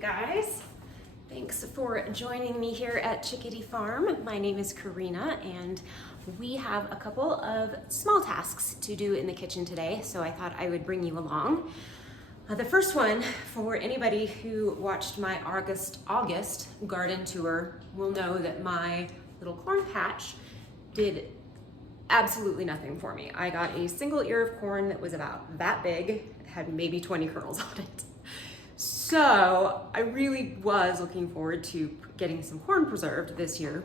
guys. Thanks for joining me here at Chickadee Farm. My name is Karina and we have a couple of small tasks to do in the kitchen today, so I thought I would bring you along. The first one, for anybody who watched my August garden tour, will know that my little corn patch did absolutely nothing for me. I got a single ear of corn that was about that big. It had maybe 20 kernels on it. So I really was looking forward to getting some corn preserved this year.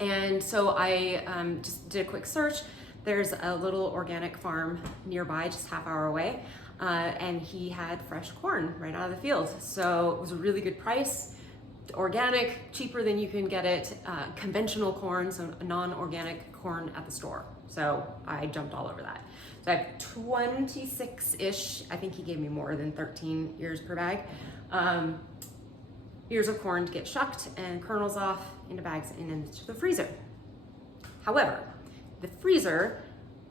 And so I just did a quick search. There's a little organic farm nearby, just half hour away. And he had fresh corn right out of the field. So it was a really good price, organic, cheaper than you can get it, conventional corn, so non-organic corn at the store. So I jumped all over that. So I have 26-ish, I think he gave me more than 13 ears per bag, ears of corn to get shucked and kernels off into bags and into the freezer. However, the freezer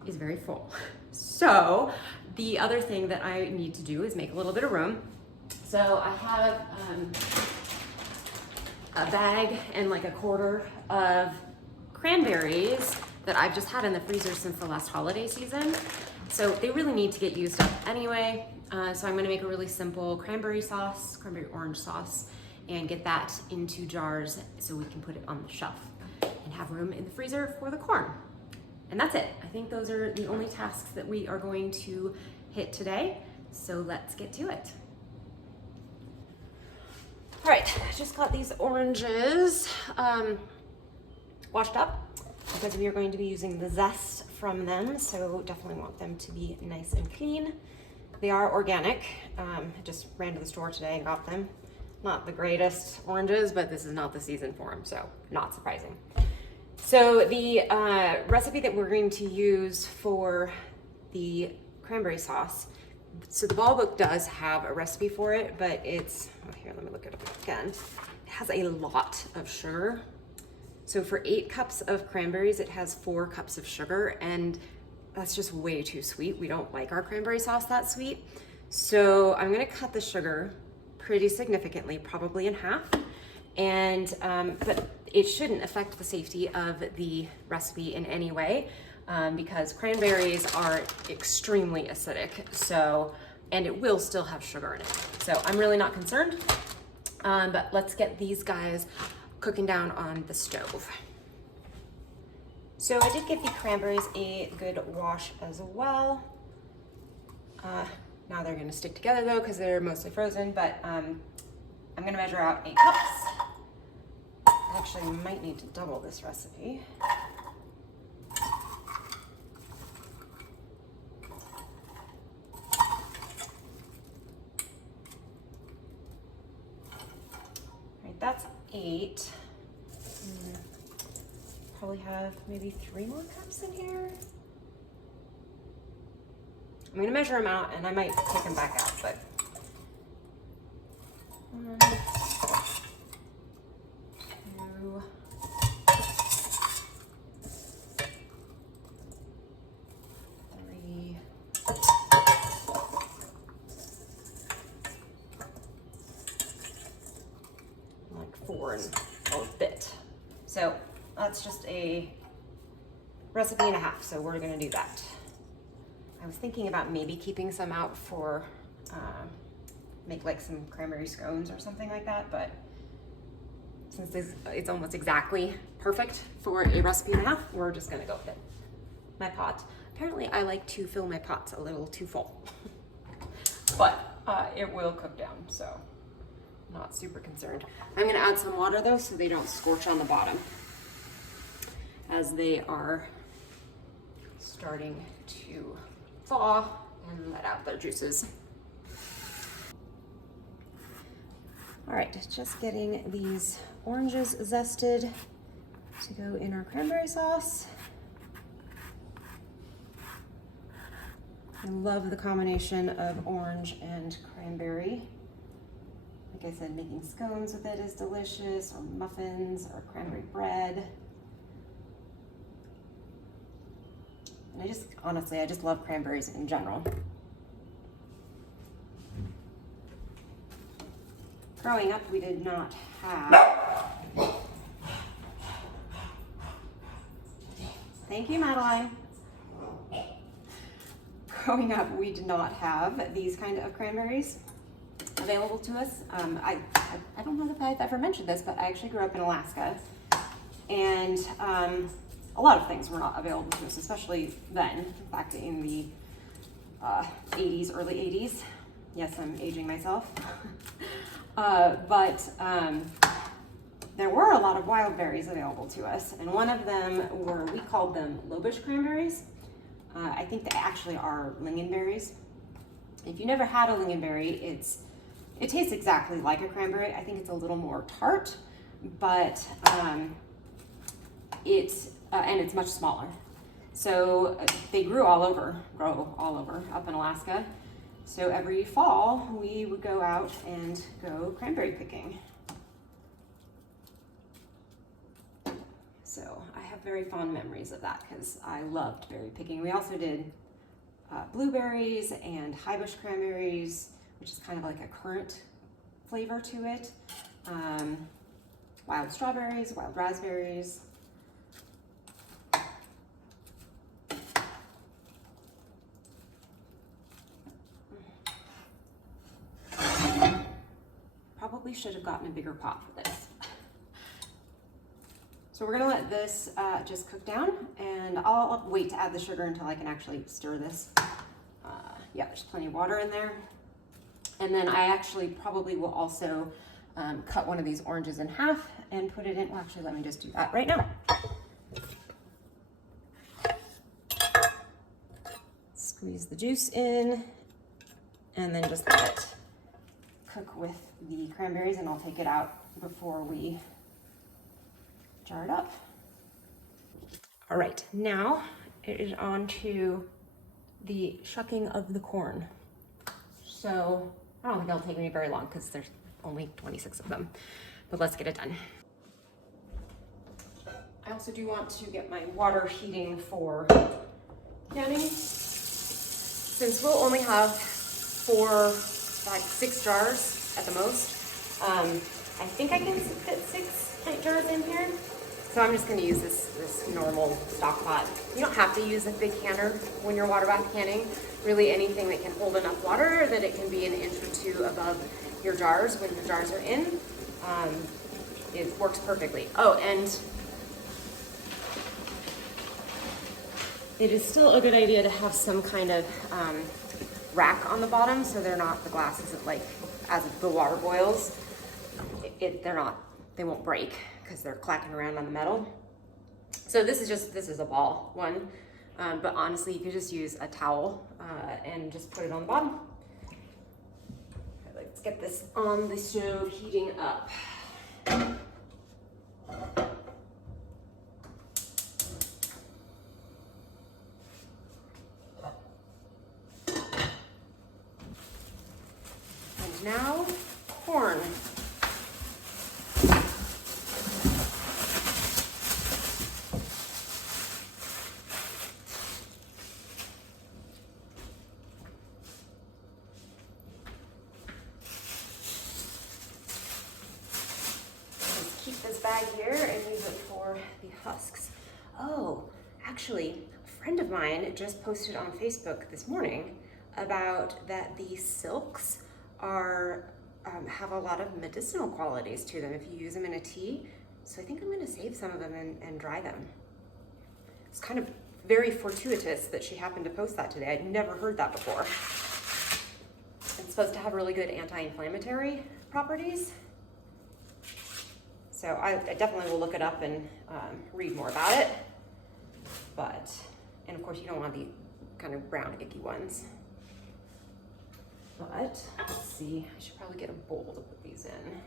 is very full. So the other thing that I need to do is make a little bit of room. So I have a bag and like a quarter of cranberries that I've just had in the freezer since the last holiday season. So they really need to get used up anyway. So I'm gonna make a really simple cranberry orange sauce, and get that into jars so we can put it on the shelf and have room in the freezer for the corn. And that's it. I think those are the only tasks that we are going to hit today. So let's get to it. All right, I just got these oranges washed up because we are going to be using the zest from them. So definitely want them to be nice and clean. They are organic. I just ran to the store today and got them. Not the greatest oranges, but this is not the season for them, so not surprising. So the recipe that we're going to use for the cranberry sauce, so the ball book does have a recipe for it, but it's, oh here, let me look it up again. It has a lot of sugar. So for 8 cups of cranberries, it has 4 cups of sugar, and that's just way too sweet. We don't like our cranberry sauce that sweet. So I'm gonna cut the sugar pretty significantly, probably in half. And, but it shouldn't affect the safety of the recipe in any way, because cranberries are extremely acidic, so, and it will still have sugar in it. So I'm really not concerned, but let's get these guys cooking down on the stove. So I did give the cranberries a good wash as well. Now they're gonna stick together though, because they're mostly frozen, but I'm gonna measure out 8 cups. I actually might need to double this recipe. Right, that's 8. Probably have maybe 3 more cups in here. I'm gonna measure them out and I might take them back out, but 1, 2, 3, 4 and a bit. So that's just a recipe and a half, so we're gonna do that. I was thinking about maybe keeping some out for, make like some cranberry scones or something like that, but since it's almost exactly perfect for a recipe and a half, we're just gonna go with it. My pot. Apparently I like to fill my pots a little too full, but it will cook down, so not super concerned. I'm gonna add some water though, so they don't scorch on the bottom as they are starting to thaw and let out their juices. All right, just getting these oranges zested to go in our cranberry sauce. I love the combination of orange and cranberry. Like I said, making scones with it is delicious, or muffins, or cranberry bread. And honestly, I just love cranberries in general. Growing up, we did not have, thank you, Madeline. Growing up, we did not have these kind of cranberries available to us. I don't know if I've ever mentioned this, but I actually grew up in Alaska, and a lot of things were not available to us, especially then, back in the 80s, early 80s. Yes, I'm aging myself. But there were a lot of wild berries available to us, and one of them were, we called them lowbush cranberries. I think they actually are lingonberries. If you never had a lingonberry, it tastes exactly like a cranberry. I think it's a little more tart, but and it's much smaller. So they grow all over up in Alaska. So every fall we would go out and go cranberry picking. So I have very fond memories of that because I loved berry picking. We also did blueberries and highbush cranberries, which is kind of like a currant flavor to it. Wild strawberries, wild raspberries. Probably should have gotten a bigger pot for this. So we're gonna let this just cook down, and I'll wait to add the sugar until I can actually stir this. Yeah, there's plenty of water in there. And then I actually probably will also cut one of these oranges in half and put it in. Well, actually, let me just do that right now. Squeeze the juice in, and then just let it cook with the cranberries, and I'll take it out before we jar it up. All right, now it is on to the shucking of the corn. So I don't think it'll take me very long because there's only 26 of them, but let's get it done. I also do want to get my water heating for canning. Since we'll only have 4, 5, 6 jars at the most, I think I can fit 6 pint jars in here. So I'm just going to use this normal stock pot. You don't have to use a big canner when you're water bath canning. Really anything that can hold enough water that it can be an inch or 2 above your jars when the jars are in, it works perfectly. Oh, and it is still a good idea to have some kind of rack on the bottom so they're not, the glass isn't like, as the water boils, they won't break because they're clacking around on the metal. So this is a ball one, but honestly you could just use a towel and just put it on the bottom. Okay, let's get this on the stove heating up. And now corn. Bag here and use it for the husks. Oh, actually, a friend of mine just posted on Facebook this morning about that the silks are have a lot of medicinal qualities to them if you use them in a tea. So I think I'm going to save some of them and dry them. It's kind of very fortuitous that she happened to post that today. I'd never heard that before. It's supposed to have really good anti-inflammatory properties. So I definitely will look it up and read more about it. And of course you don't want the kind of brown icky ones. But let's see, I should probably get a bowl to put these in.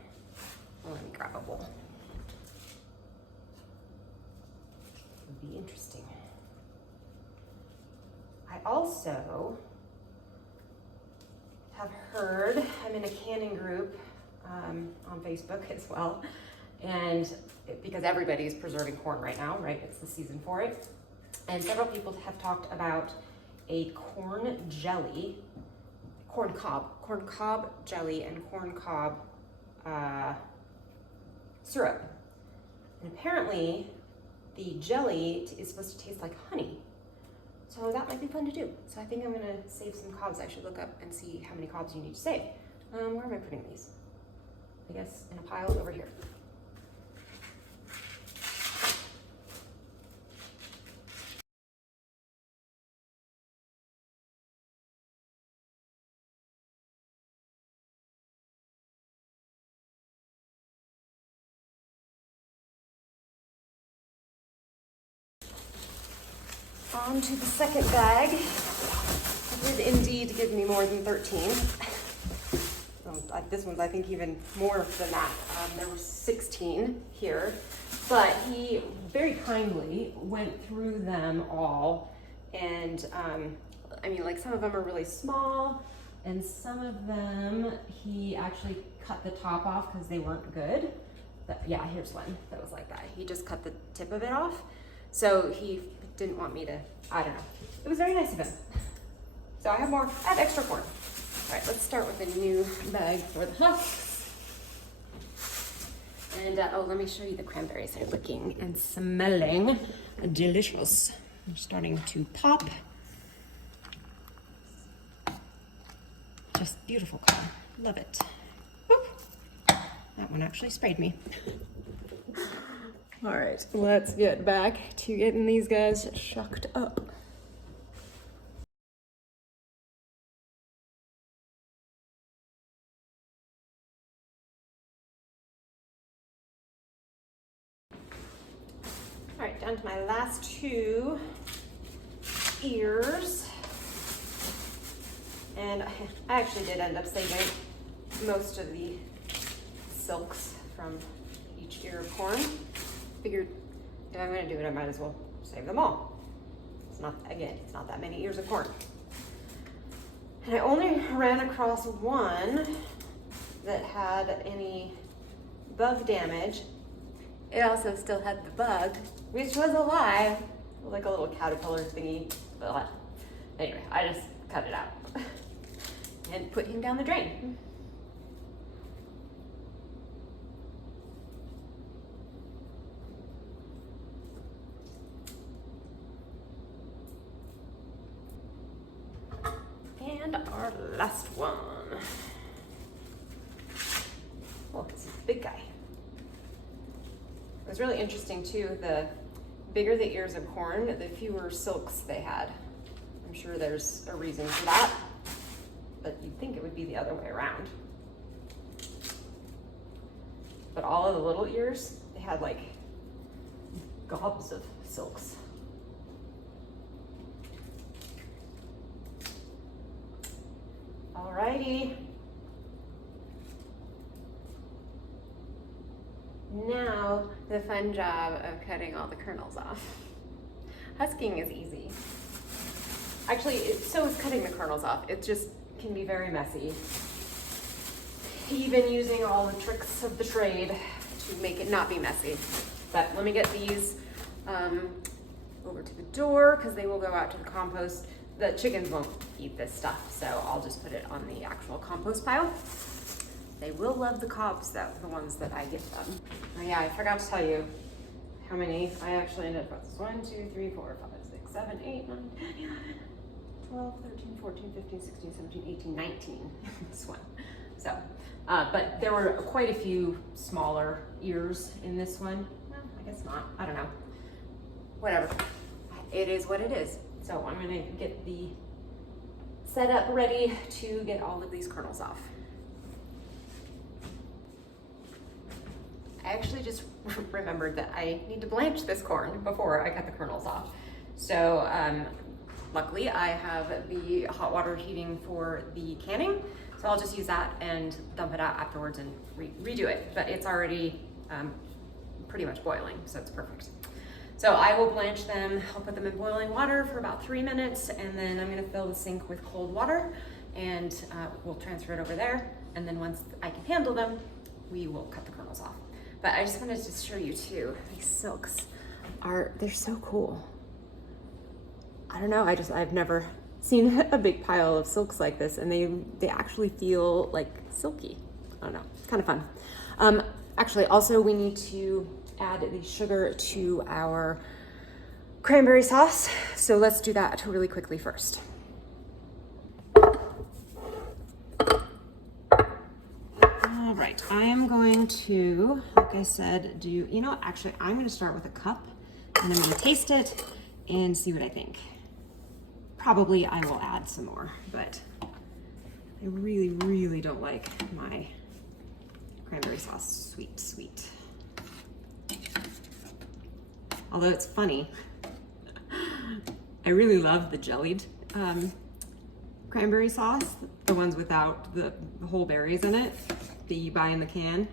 Well, let me grab a bowl. It'll be interesting. I also have heard, I'm in a canning group on Facebook as well. And because everybody is preserving corn right now, right? It's the season for it. And several people have talked about a corn jelly, corn cob jelly and corn cob syrup. And apparently the jelly is supposed to taste like honey. So that might be fun to do. So I think I'm gonna save some cobs. I should look up and see how many cobs you need to save. Where am I putting these? I guess in a pile over here. On to the second bag. It did indeed give me more than 13. This one's, I think, even more than that. There were 16 here, but he very kindly went through them all. And I mean, like, some of them are really small, and some of them he actually cut the top off because they weren't good. But yeah, here's one that was like that. He just cut the tip of it off. So he didn't want me to, I don't know. It was very nice of him. So I have more, I have extra corn. All right, let's start with a new bag for the husks. And oh, let me show you the cranberries. They're looking and smelling delicious. They're starting to pop. Just beautiful color, love it. Whoop. That one actually sprayed me. All right, let's get back to getting these guys shucked up. All right, down to my last two ears. And I actually did end up saving most of the silks from each ear of corn. Figured if I'm gonna do it, I might as well save them all. It's not, again, it's not that many ears of corn. And I only ran across one that had any bug damage. It also still had the bug, which was alive, like a little caterpillar thingy. But anyway, I just cut it out and put him down the drain. And our last one. Oh, this is a big guy. It was really interesting too, the bigger the ears of corn, the fewer silks they had. I'm sure there's a reason for that, but you'd think it would be the other way around. But all of the little ears, they had like gobs of silks. Alrighty. Now, the fun job of cutting all the kernels off. Husking is easy. Actually, so is cutting the kernels off. It just can be very messy. Even using all the tricks of the trade to make it not be messy. But let me get these over to the door because they will go out to the compost. The chickens won't eat this stuff, so I'll just put it on the actual compost pile. They will love the cobs though, the ones that I give them. Oh yeah, I forgot to tell you how many I actually ended up with. 1, 2, 3, 4, 5, 6, 7, 8, 9, 10, 11, 12, 13, 14, 15, 16, 17, 18, 19 this one. So, but there were quite a few smaller ears in this one. Well, I guess not, I don't know. Whatever, it is what it is. So I'm gonna get the setup ready to get all of these kernels off. I actually just remembered that I need to blanch this corn before I cut the kernels off. So luckily I have the hot water heating for the canning. So I'll just use that and dump it out afterwards and redo it. But it's already pretty much boiling, so it's perfect. So I will blanch them, I'll put them in boiling water for about 3 minutes, and then I'm gonna fill the sink with cold water, and we'll transfer it over there. And then once I can handle them, we will cut the kernels off. But I just wanted to show you too, these silks they're so cool. I don't know, I've never seen a big pile of silks like this, and they actually feel like silky. I don't know, it's kind of fun. Actually, also we need to add the sugar to our cranberry sauce. So let's do that really quickly first. All right, I am going to, like I said, actually I'm gonna start with a cup and I'm gonna taste it and see what I think. Probably I will add some more, but I really, really don't like my cranberry sauce sweet. Although it's funny, I really love the jellied cranberry sauce, the ones without the whole berries in it that you buy in the can.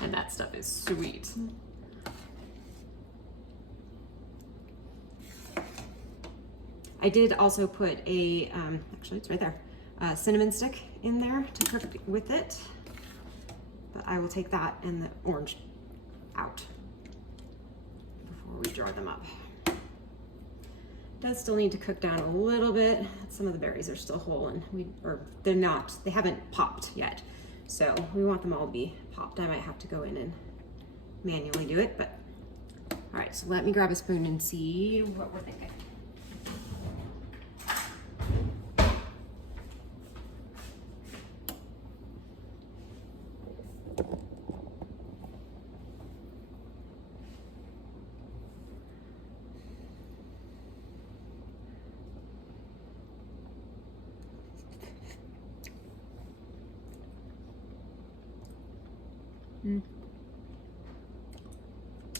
And that stuff is sweet. I did also put a, actually it's right there, a cinnamon stick in there to cook with it. But I will take that and the orange out before we jar them up. It does still need to cook down a little bit. Some of the berries are still whole and they haven't popped yet. So we want them all to be popped. I might have to go in and manually do it, but all right, so let me grab a spoon and see what we're thinking.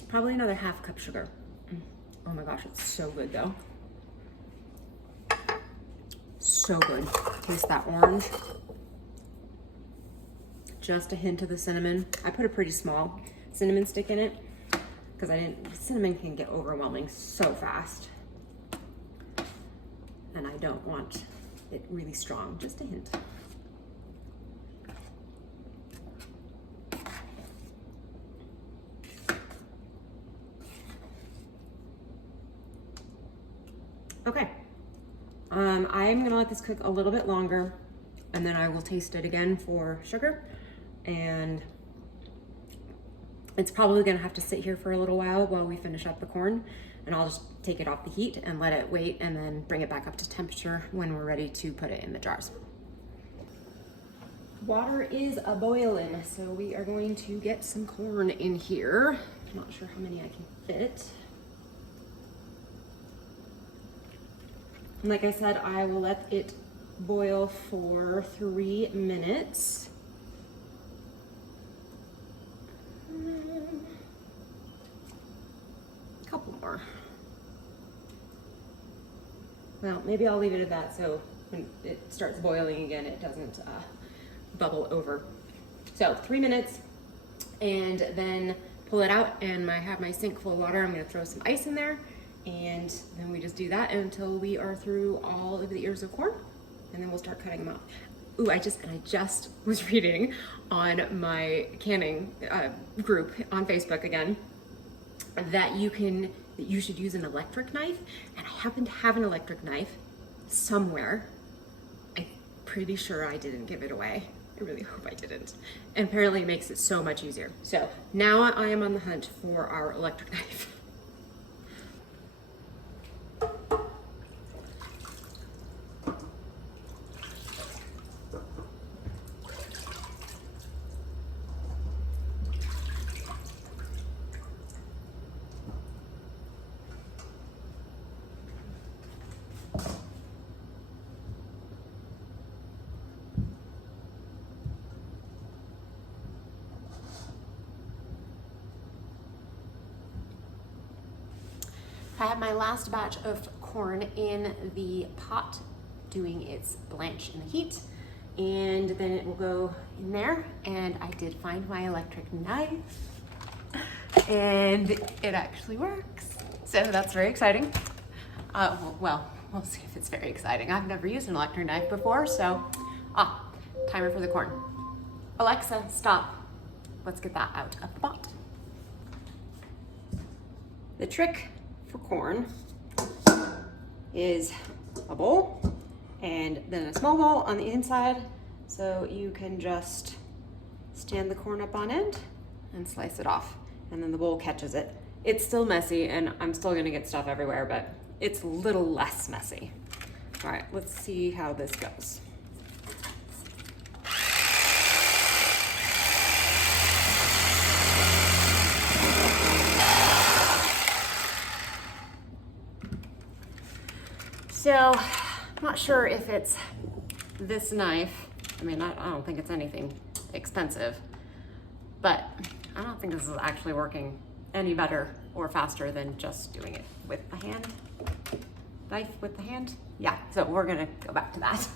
Probably another half cup sugar. Oh my gosh, it's so good though. So good. Taste that orange. Just a hint of the cinnamon. I put a pretty small cinnamon stick in it because cinnamon can get overwhelming so fast. And I don't want it really strong, just a hint. Okay, I'm gonna let this cook a little bit longer and then I will taste it again for sugar, and it's probably gonna have to sit here for a little while we finish up the corn, and I'll just take it off the heat and let it wait and then bring it back up to temperature when we're ready to put it in the jars. Water is a-boiling, so we are going to get some corn in here. I'm not sure how many I can fit. Like I said, I will let it boil for 3 minutes. A couple more. Well, maybe I'll leave it at that so when it starts boiling again, it doesn't bubble over. So 3 minutes, and then pull it out, and I have my sink full of water. I'm gonna throw some ice in there, and then we just do that until we are through all of the ears of corn, and then we'll start cutting them up. Ooh, I just was reading on my canning group on Facebook again that you should use an electric knife, and I happen to have an electric knife somewhere. I'm pretty sure I didn't give it away. I really hope I didn't. And apparently it makes it so much easier. So now I am on the hunt for our electric knife. I have my last batch of corn in the pot doing its blanch in the heat, and then it will go in there. And I did find my electric knife, and it actually works. So that's very exciting. Well, we'll see if it's very exciting. I've never used an electric knife before, so, timer for the corn. Alexa, stop. Let's get that out of the pot. The trick for corn is a bowl and then a small bowl on the inside So you can just stand the corn up on end and slice it off, and then the bowl catches it. It's still messy and I'm still gonna get stuff everywhere, but it's a little less messy. All right, let's see how this goes. So, I'm not sure if it's this knife. I mean, I don't think it's anything expensive, but I don't think this is actually working any better or faster than just doing it with a hand. Knife with the hand? Yeah, so we're gonna go back to that.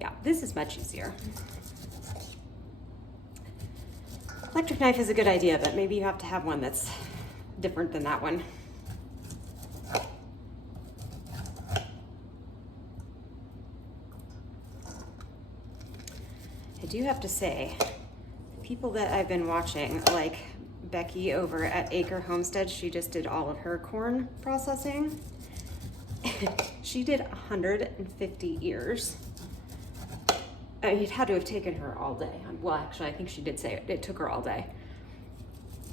Yeah, this is much easier. Electric knife is a good idea, but maybe you have to have one that's different than that one. I do have to say, people that I've been watching, like Becky over at Acre Homestead, she just did all of her corn processing. She did 150 ears. It had to have taken her all day. Well, actually, I think she did say it took her all day.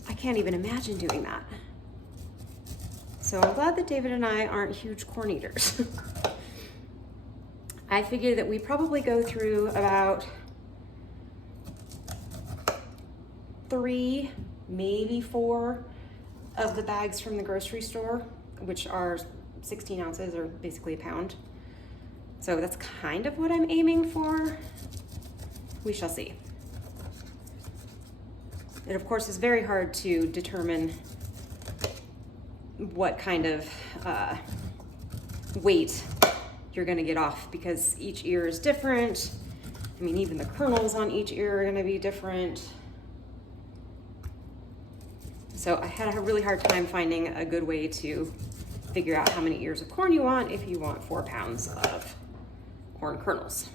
I can't even imagine doing that. So I'm glad that David and I aren't huge corn eaters. I figure that we probably go through about 3, maybe 4 of the bags from the grocery store, which are 16 ounces or basically a pound. So that's kind of what I'm aiming for. We shall see. It of course is very hard to determine what kind of weight you're gonna get off because each ear is different. I mean, even the kernels on each ear are gonna be different. So I had a really hard time finding a good way to figure out how many ears of corn you want if you want 4 pounds of corn kernels.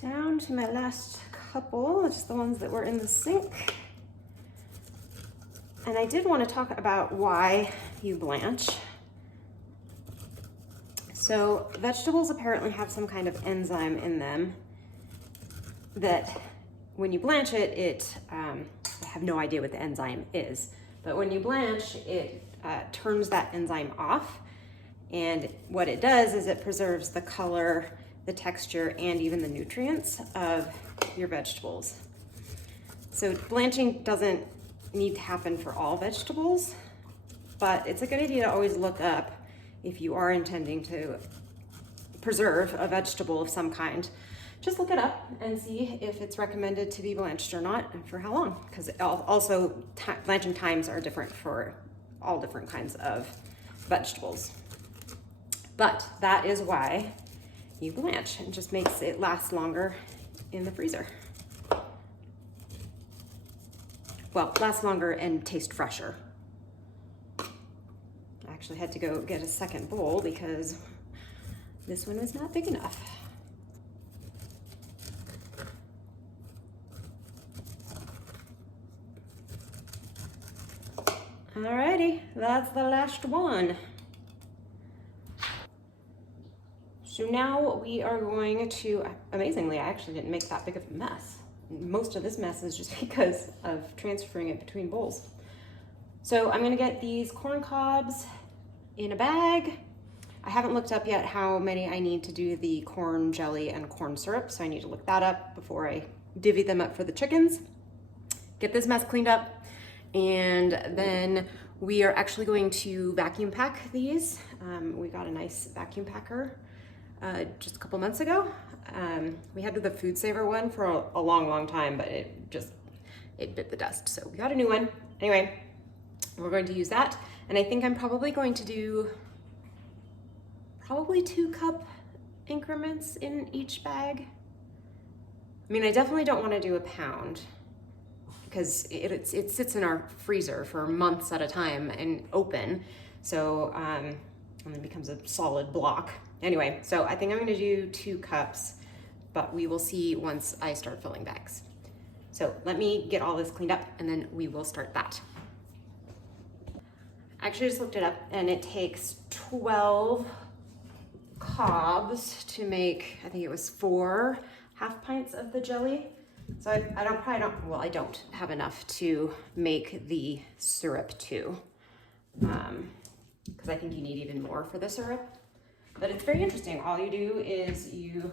Down to my last couple, just the ones that were in the sink. And I did want to talk about why you blanch. So vegetables apparently have some kind of enzyme in them that when you blanch it, I have no idea what the enzyme is, but when you blanch, it turns that enzyme off. And what it does is it preserves the color, the texture, and even the nutrients of your vegetables. So blanching doesn't need to happen for all vegetables, but it's a good idea to always look up if you are intending to preserve a vegetable of some kind. Just look it up and see if it's recommended to be blanched or not and for how long, because also blanching times are different for all different kinds of vegetables. But that is why you blanch. It just makes it last longer in the freezer. Well, last longer and taste fresher. I actually had to go get a second bowl because this one was not big enough. Alrighty, that's the last one. So now we are going to, amazingly, I actually didn't make that big of a mess. Most of this mess is just because of transferring it between bowls. So I'm gonna get these corn cobs in a bag. I haven't looked up yet how many I need to do the corn jelly and corn syrup, so I need to look that up before I divvy them up for the chickens. get this mess cleaned up, and then we are actually going to vacuum pack these. We got a nice vacuum packer just a couple months ago. We had the Food Saver one for a long time, but it bit the dust. So we got a new one. Anyway, we're going to use that. And I think I'm probably going to do 2-cup increments in each bag. I mean, I definitely don't want to do a pound because it sits in our freezer for months at a time and open. So, and then becomes a solid block. Anyway, so I think I'm gonna do 2 cups, but we will see once I start filling bags. So let me get all this cleaned up and then we will start that. I actually just looked it up and it takes 12 cobs to make, I think it was 4 half pints of the jelly. So I don't have enough to make the syrup too. Because I think you need even more for the syrup. But it's very interesting. All you do is you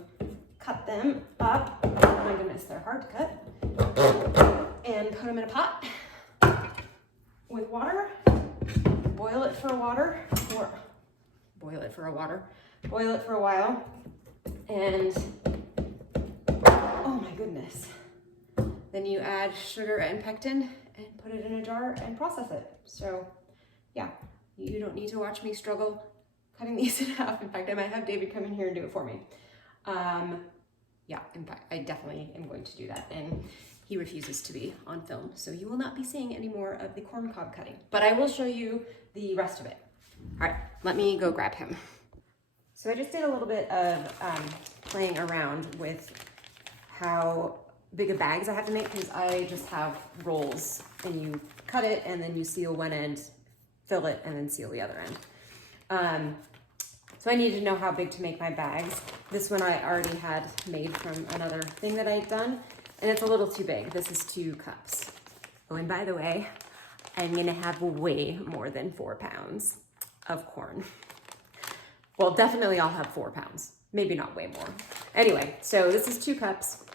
cut them up. Oh my goodness, they're hard to cut. And put them in a pot with water. Boil it for a while. And oh my goodness. Then you add sugar and pectin and put it in a jar and process it. So yeah, you don't need to watch me struggle cutting these in half. In fact, I might have David come in here and do it for me. Yeah, in fact, I definitely am going to do that. And he refuses to be on film, so you will not be seeing any more of the corn cob cutting. But I will show you the rest of it. All right, let me go grab him. So I just did a little bit of playing around with how big of bags I have to make because I just have rolls and you cut it and then you seal one end, fill it, and then seal the other end. So I needed to know how big to make my bags. This one I already had made from another thing that I'd done, and it's a little too big. This is 2 cups. Oh, and by the way, I'm gonna have way more than 4 pounds of corn. Well, definitely I'll have 4 pounds, maybe not way more. Anyway, so this is 2 cups,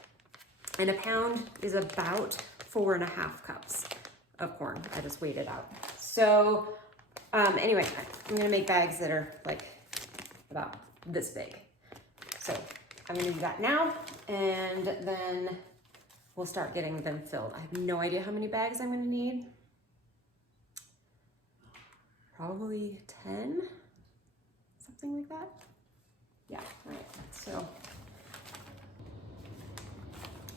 and a pound is about 4.5 cups of corn. I just weighed it out. So anyway, I'm gonna make bags that are like about this big. So I'm gonna do that now, and then we'll start getting them filled. I have no idea how many bags I'm gonna need. Probably 10, something like that. Yeah, all right, so.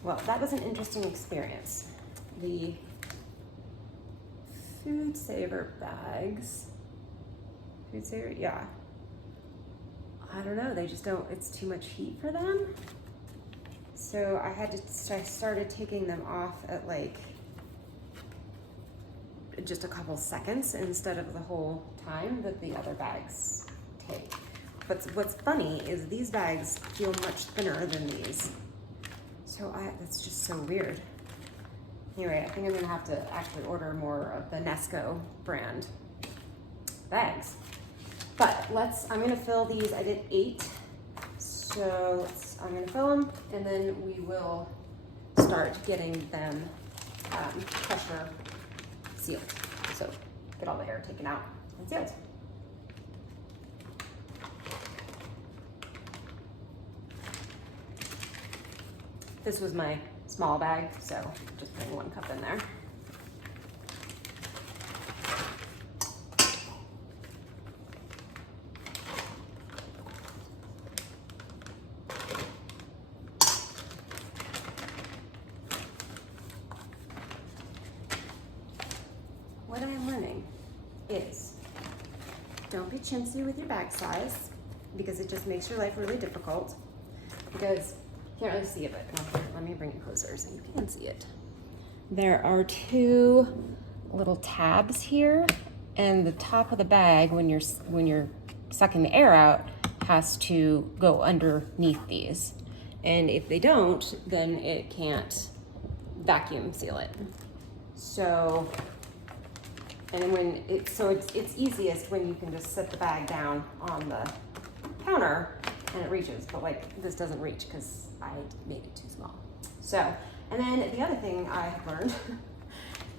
Well, that was an interesting experience. The Food Saver bags, yeah. I don't know, they just don't, it's too much heat for them. So I started taking them off at like just a couple seconds instead of the whole time that the other bags take. But what's funny is these bags feel much thinner than these. So that's just so weird. Anyway, I think I'm gonna have to actually order more of the Nesco brand bags. But I'm gonna fill these. I did 8, so I'm gonna fill them, and then we will start getting them pressure sealed. So get all the air taken out and sealed. This was my small bag, so just putting 1 cup in there. What I'm learning is don't be chintzy with your bag size because it just makes your life really difficult. Because you can't really see it, but let me bring it closer so you can see it. There are 2 little tabs here, and the top of the bag, when you're sucking the air out, has to go underneath these. And if they don't, then it can't vacuum seal it. So, and then it's easiest when you can just set the bag down on the counter and it reaches, but like this doesn't reach because I made it too small. So, and then the other thing I have learned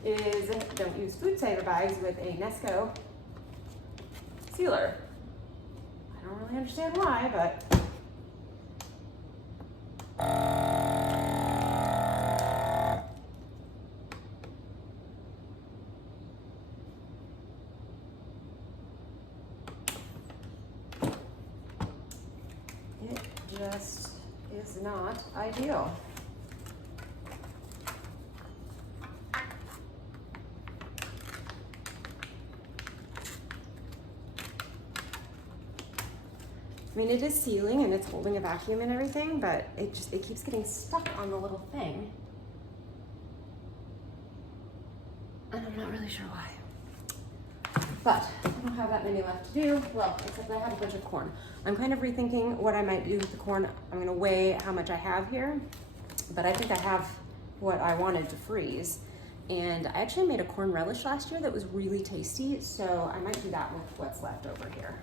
is don't use food saver bags with a Nesco sealer. I don't really understand why, but it just is not ideal. I mean, it is sealing and it's holding a vacuum and everything, but it keeps getting stuck on the little thing. And I'm not really sure why. But I don't have that many left to do. Well, except I have a bunch of corn. I'm kind of rethinking what I might do with the corn. I'm gonna weigh how much I have here, but I think I have what I wanted to freeze. And I actually made a corn relish last year that was really tasty, so I might do that with what's left over here.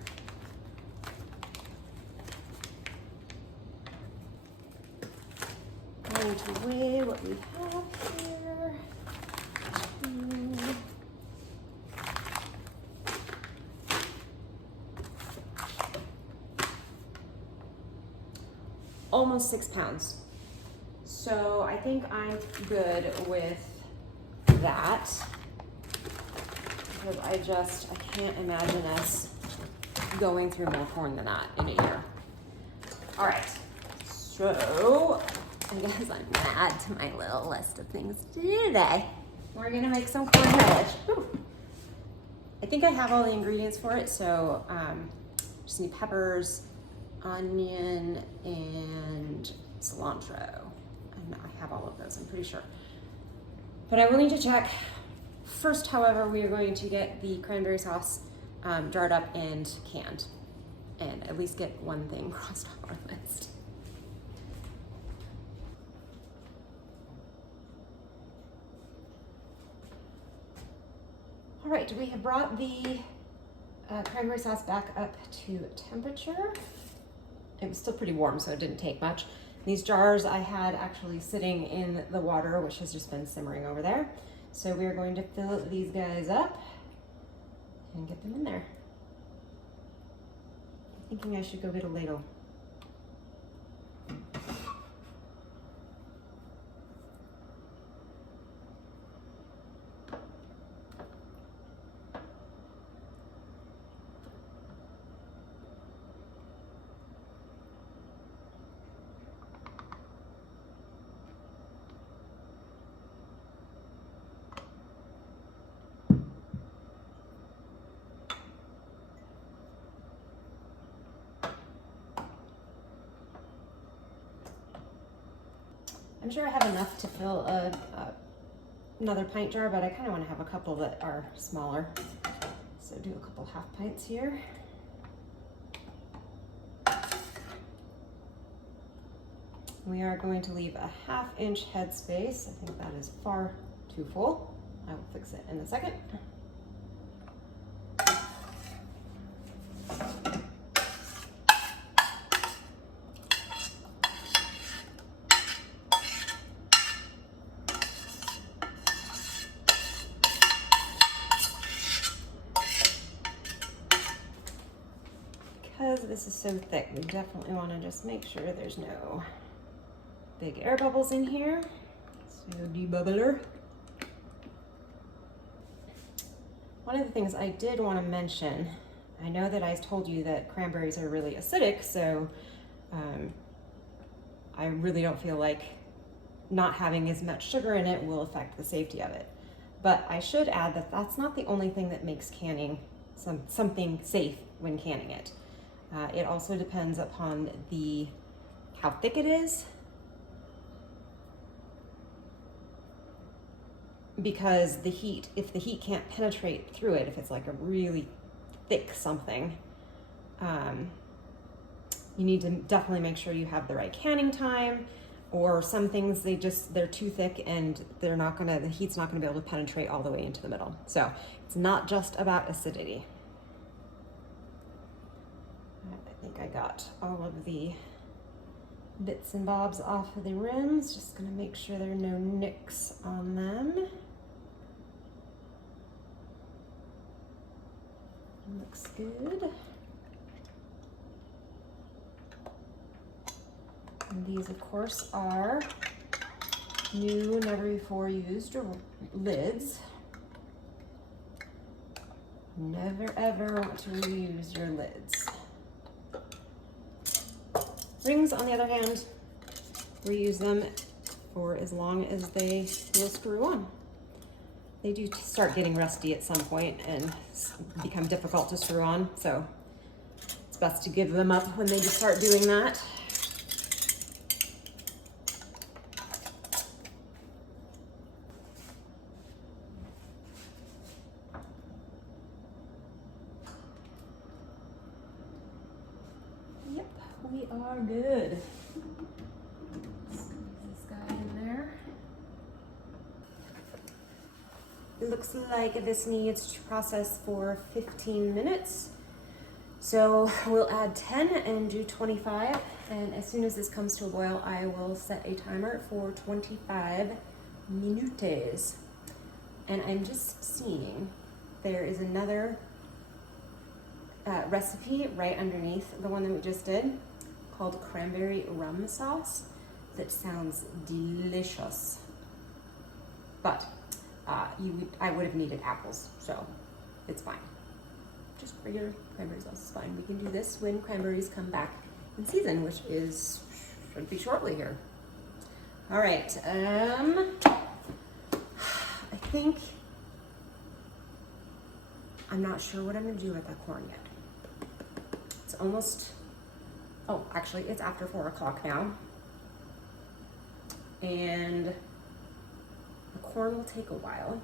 Going to weigh what we have here. Almost 6 pounds. So I think I'm good with that. Because I can't imagine us going through more corn than that in a year. All right, so I guess I'm gonna add to my little list of things to do today. We're gonna make some corn relish. Ooh. I think I have all the ingredients for it, so just need peppers, onion, and cilantro. And I have all of those, I'm pretty sure. But I will need to check. First, however, we are going to get the cranberry sauce jarred up and canned, and at least get one thing crossed off our list. All right, we have brought the cranberry sauce back up to temperature. It was still pretty warm, so it didn't take much. These jars I had actually sitting in the water, which has just been simmering over there. So we are going to fill these guys up and get them in there. I'm thinking I should go get a ladle. I'm sure I have enough to fill another pint jar, but I kind of want to have a couple that are smaller. So do a couple half pints here. We are going to leave a 1/2 inch headspace. I think that is far too full. I will fix it in a second. Because this is so thick, we definitely want to just make sure there's no big air bubbles in here. So debubbler. One of the things I did want to mention, I know that I told you that cranberries are really acidic, so I really don't feel like not having as much sugar in it will affect the safety of it. But I should add that that's not the only thing that makes canning something safe when canning it. It also depends upon how thick it is, because if the heat can't penetrate through it, if it's like a really thick something, you need to definitely make sure you have the right canning time, or some things they're too thick and the heat's not gonna be able to penetrate all the way into the middle. So it's not just about acidity. I think I got all of the bits and bobs off of the rims. Just gonna make sure there are no nicks on them. Looks good. And these, of course, are new, never before used lids. Never ever want to reuse your lids. Rings, on the other hand, reuse them for as long as they will screw on. They do start getting rusty at some point and become difficult to screw on, so it's best to give them up when they just start doing that. Yep, we are good. Squeeze this guy in there. It looks like this needs to process for 15 minutes. So we'll add 10 and do 25. And as soon as this comes to a boil, I will set a timer for 25 minutes. And I'm just seeing there is another recipe right underneath the one that we just did called cranberry rum sauce that sounds delicious. But I would have needed apples, so it's fine. Just regular cranberry sauce is fine. We can do this when cranberries come back in season, which should be shortly here. All right, I think, I'm not sure what I'm gonna do with that corn yet. It's almost, oh, actually it's after 4 o'clock now. And the corn will take a while.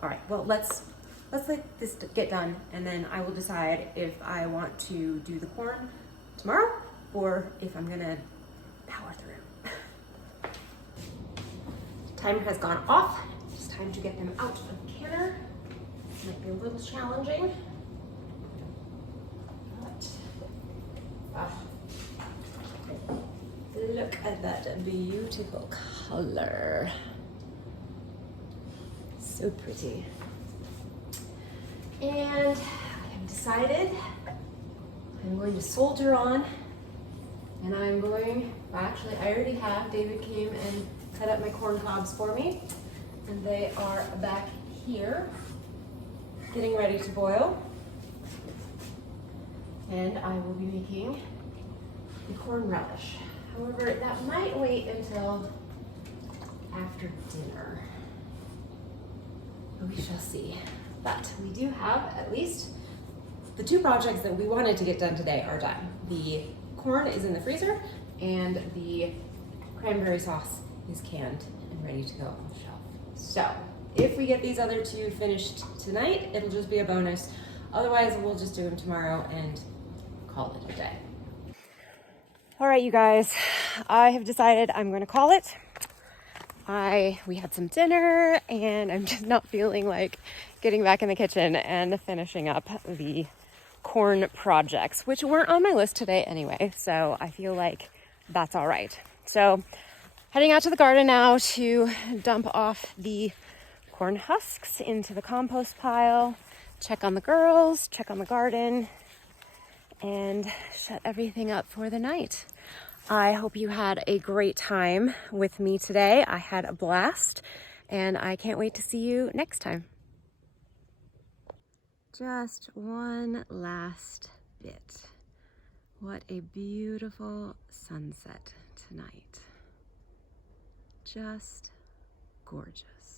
All right, well, let's let this get done, and then I will decide if I want to do the corn tomorrow or if I'm gonna power through. Timer has gone off. It's time to get them out of the canner. Might be a little challenging, but look at that beautiful color. So pretty. And I have decided I'm going to soldier on, and I'm going, actually I already have, David came and cut up my corn cobs for me, and they are back here getting ready to boil. And I will be making the corn relish. However, that might wait until after dinner. We shall see. But we do have at least the 2 projects that we wanted to get done today are done. The corn is in the freezer, and the cranberry sauce is canned and ready to go on the shelf. So if we get these other 2 finished tonight, it'll just be a bonus. Otherwise, we'll just do them tomorrow and call it a day. All right, you guys, I have decided I'm going to call it. We had some dinner, and I'm just not feeling like getting back in the kitchen and finishing up the corn projects, which weren't on my list today anyway. So I feel like that's all right. So heading out to the garden now to dump off the corn husks into the compost pile, check on the girls, check on the garden, and shut everything up for the night. I hope you had a great time with me today. I had a blast, and I can't wait to see you next time. Just one last bit. What a beautiful sunset tonight. Just gorgeous.